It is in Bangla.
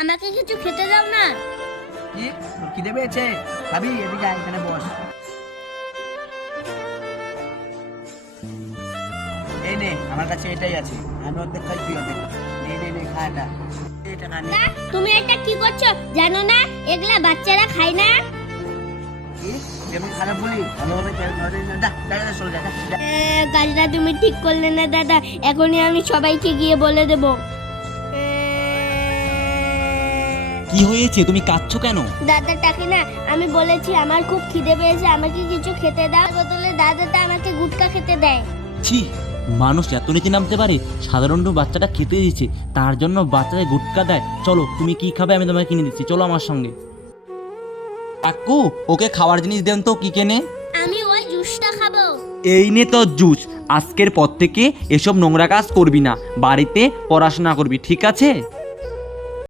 আমাকে কিছু খেতে দাও না। কি তোর খিদে পেয়েছে? খাবি? এদিকে আয়, এখানে বস। এই নে, আমার কাছে এটাই আছে। আমি অর্ধেক খাই, তুই অর্ধেক খা। নে নে নে, খা এটা। এটা খা নে। না, তুমি এটা কি করছো জানো না? এগুলা বাচ্চারা খায় না। কি? তুই আমি খারাপ বলি? ভালোভাবে চলে যা। কাজটা তুমি ঠিক করলে না দাদা, এখনই আমি সবাইকে গিয়ে বলে দেব। কি হয়েছে, তুমি কাঁদছো কেন? দাদাটাকে না আমি বলেছি আমার খুব খিদে পেয়েছে, আমাকে কিছু খেতে দাও, বদলে দাদাটা আমাকে গুটকা খেতে দেয়। ছি, মানুষ এত নিচে নামতে পারে? সাধারণ বাচ্চাটা খেতে দিচ্ছে, তার জন্য বাচ্চাদের গুটকা দেয়? চলো, তুমি কি খাবে আমি তোমাকে কিনে দিচ্ছি, চলো আমার সঙ্গে। কাকু, ওকে খাওয়ার জিনিস দেন তো, কি কেনে? আমি ওই জুসটা খাবো। এই নে তোর জুস। আজকের পর থেকে এসব নোংরা কাজ করবি না, বাড়িতে পড়াশোনা করবি, ঠিক আছে?